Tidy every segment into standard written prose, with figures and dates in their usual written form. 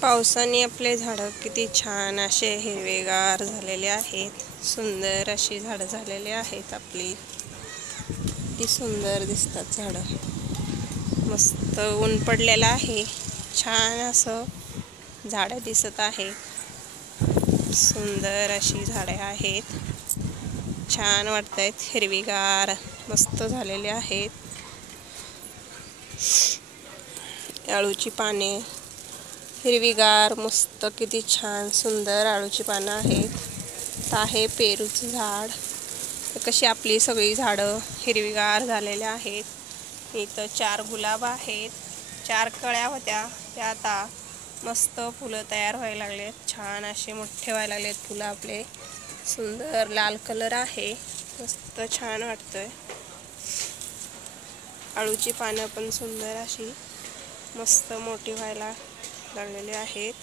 पावसाने आपले झाडं किती छान असे हिरवेगार झालेले आहेत. सुंदर अशी झाडं झालेली आहेत आपली. किती सुंदर दिसतात झाडं. मस्त ऊन पडलेलं आहे. छान असं झाडं दिसत आहे. सुंदर अशी झाडे आहेत. छान वाटतायत. हिरवीगार मस्त झालेले आहेत. आळूची पाने हिरवीगार मस्त किती छान सुंदर आळूची पानं आहेत. आहे पेरूचं झाड. कशी आपली सगळी झाडं हिरवीगार झालेले आहेत. इथं 4 गुलाब आहेत. 4 कळ्या होत्या त्या आता मस्त फुलं तयार व्हायला लागलेत. छान असे मोठे व्हायला लागलेत फुलं आपले. सुंदर लाल कलर आहे. मस्त छान वाटतंय. आळूची पानं पण सुंदर अशी मस्त मोठी व्हायला लागलेले आहेत.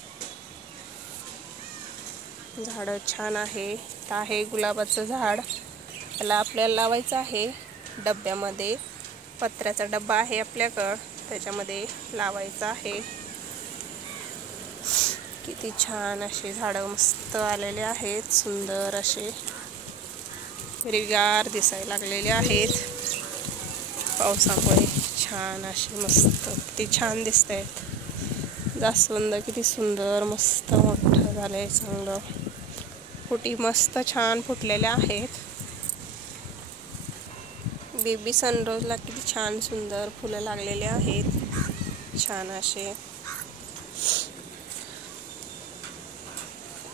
झाडं छान आहे गुलाबाचं झाड. त्याला आपल्याला लावायचं आहे डब्यामध्ये. पत्र्याचा डब्बा आहे आपल्याकडं, त्याच्यामध्ये लावायचं आहे. किती छान असे झाडं मस्त आलेले आहेत. सुंदर असे हिरवीगार दिसायला लागलेले आहेत. पावसामुळे छान असे मस्त किती छान दिसत आहेत. जास्वंद किती सुंदर मस्त मोठं झालंय चांगलं. फुटी मस्त छान फुटलेल्या आहेत. बेबी सनरोजला किती छान सुंदर फुलं लागलेले आहेत. छान असे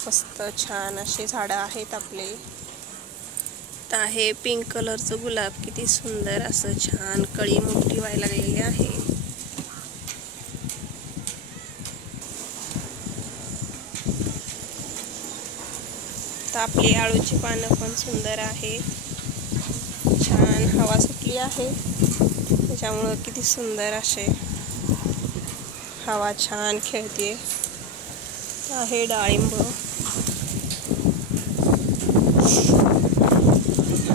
मस्त छान असे झाडं आहेत आपले. आहे पिंक कलरचं गुलाब किती सुंदर असं छान कळी मोठी व्हायला लागलेली आहे. तर आपली आळूची पानं पण सुंदर आहेत. छान हवा सुटली आहे त्याच्यामुळं किती सुंदर असे हवा छान खेळते आहे. डाळिंब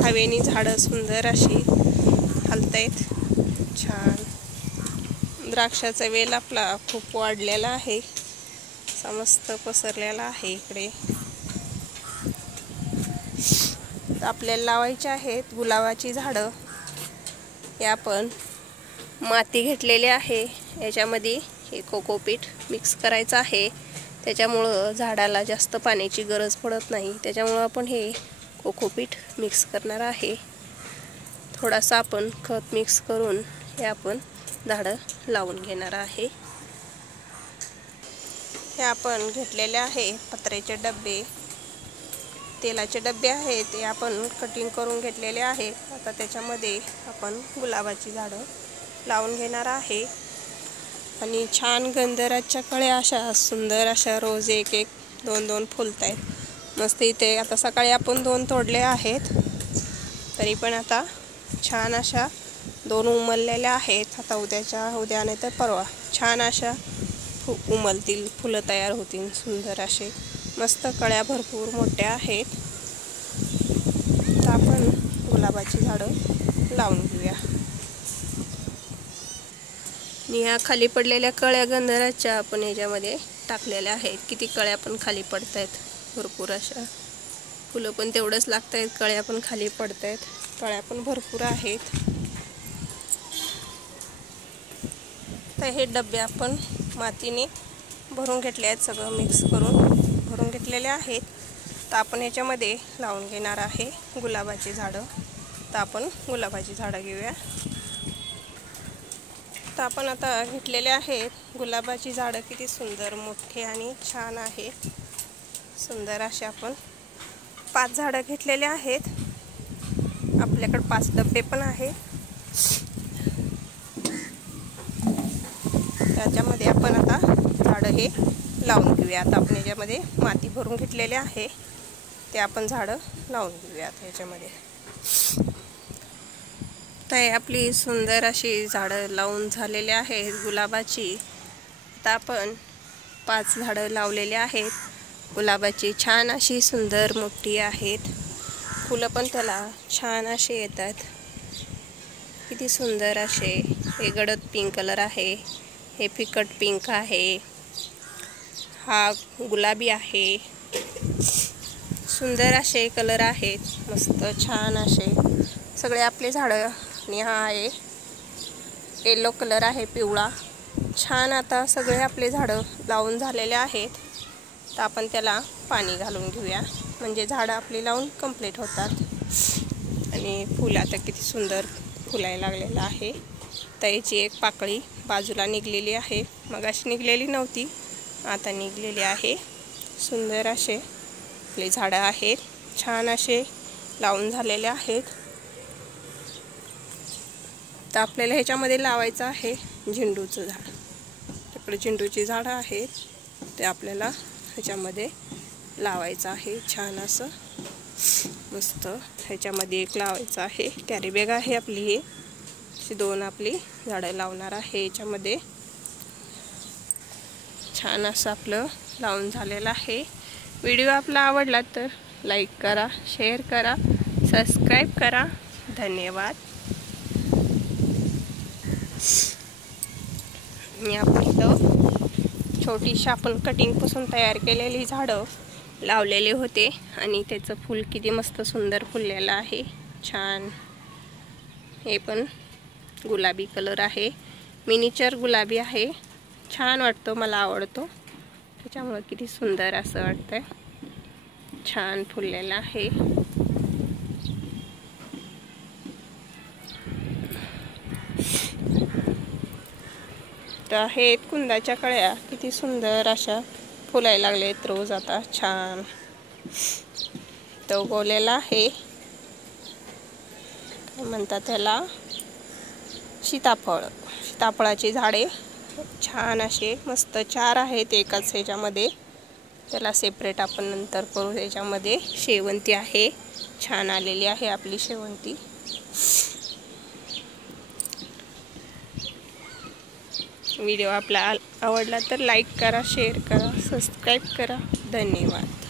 हवेनी झाडं सुंदर अशी हलतायत. छान द्राक्षाचा वेल आपला खूप वाढलेला आहे. समस्त पसरलेला आहे इकडे. आपल्याला लावायची आहेत गुलाबाची झाडं. हे आपण माती घेतलेली आहे. याच्यामध्ये हे कोकोपीट मिक्स करायचं आहे. त्याच्यामुळं झाडाला जास्त पाण्याची गरज पडत नाही. त्याच्यामुळं आपण हे कोकोपीट मिक्स करणार आहे. थोडासा आपण खत मिक्स करून हे आपण झाडं लावून घेणार आहे. हे आपण घेतलेले आहे पत्र्याचे डबे, तेलाचे डबे आहेत. ते आपण कटिंग करून घेतलेले आहे. आता त्याच्यामध्ये आपण गुलाबाची झाडं लावून घेणार आहे. आणि छान गंधराच्या कळ्या अशा सुंदर अशा रोज 1-1, 2-2 फुलतायत मस्त. इथे आता सकाळी आपण 2 तोडले आहेत. तरी पण आता छान अशा 2 उमललेल्या आहेत. आता उद्या नाही तर परवा छान अशा उमलतील, फुलं तयार होतील सुंदर असे. मस्त कळ्या भरपूर मोठ्या आहेत. तर आपण गुलाबाची झाडं लावून घेऊया. आणि ह्या खाली पडलेल्या कळ्या गंधराच्या आपण याच्यामध्ये टाकलेल्या आहेत. किती कळ्या पण खाली पडत आहेत भरपूर अशा. फुलं पण तेवढंच लागत आहेत. कळ्या पण खाली पडत आहेत. कळ्या पण भरपूर आहेत. तर हे डबे आपण मातीने भरून घेतले आहेत. सगळं मिक्स करून भरून घेतलेले आहेत. तर आपण याच्यामध्ये लावून घेणार आहे गुलाबाची झाडं. तर आपण गुलाबाची झाडं घेऊया. तर आपण आता घेतलेले आहेत गुलाबाची झाडं. किती सुंदर मोठे आणि छान आहे. सुंदर असे आपण 5 झाडं घेतलेले आहेत. आपल्याकडे 5 डबे पण आहेत. त्याच्यामध्ये आपण आता झाडं हे लावून घेऊया. आता आपण याच्यामध्ये माती भरून घेतलेले आहे. ते आपण झाडं लावून घेऊयात याच्यामध्ये. तर आपली सुंदर अशी झाडं लावून झालेली आहेत गुलाबाची. आता आपण 5 झाडं लावलेली आहेत गुलाबाची. छान अशी सुंदर मोठी आहेत. फुलं पण त्याला छान असे येतात. किती सुंदर असे. हे गडद पिंक कलर आहे. हे फिकट पिंक आहे. हा गुलाबी आहे, सुंदर असे कलर आहेत, मस्त छान असे सगळे आपले झाडं. आणि हा आहे येलो कलर आहे, पिवळा. छान आता सगळे आपले झाडं लावून झालेले आहेत. तर आपण त्याला पाणी घालून घेऊया, म्हणजे झाडं आपली लावून कंप्लीट होतात. आणि फुलं आता किती सुंदर फुलायला लागलेलं आहे. तर याची एक पाकळी बाजूला निघलेली आहे, मगाशी निघलेली नव्हती, आता निघलेली आहे. सुंदर असे आपले झाडं आहेत, छान असे लावून झालेले आहेत. तर आपल्याला ह्याच्यामध्ये लावायचं आहे झेंडूचं झाड. तिकडे झेंडूची झाडं आहेत, ते आपल्याला ह्याच्यामध्ये लावायचं आहे. छान असं मस्त ह्याच्यामध्ये एक लावायचं आहे. कॅरी बॅग आहे आपली, ही अशी 2 आपली झाडं लावणार आहे ह्याच्यामध्ये. छान असं आपलं लावून झालेलं आहे. व्हिडिओ आपला आवडला तर लाईक करा, शेअर करा, सबस्क्राईब करा. धन्यवाद. आपण इथं छोटीशी आपण कटिंगपासून तयार केलेली झाडं लावलेले होते आणि त्याचं फूल किती मस्त सुंदर फुललेलं आहे. छान. हे पण गुलाबी कलर आहे, मिनिचर गुलाबी आहे. छान वाटतो, मला आवडतो त्याच्यामुळे. किती सुंदर असं वाटतंय, छान फुललेलं आहे. तर हे कुंदाच्या कळ्या किती सुंदर अशा फुलायला लागलेत रोज आता. छान तो उगवलेला आहे, काय म्हणतात त्याला, सीताफळ. सीताफळाची झाडे छान असे मस्त 4 आहेत एकाच ह्याच्यामध्ये. त्याला सेपरेट आपण नंतर करू. ह्याच्यामध्ये शेवंती आहे, छान आलेली आहे आपली शेवंती. व्हिडिओ आपला आवडला तर लाईक करा, शेअर करा, सबस्क्राईब करा. धन्यवाद.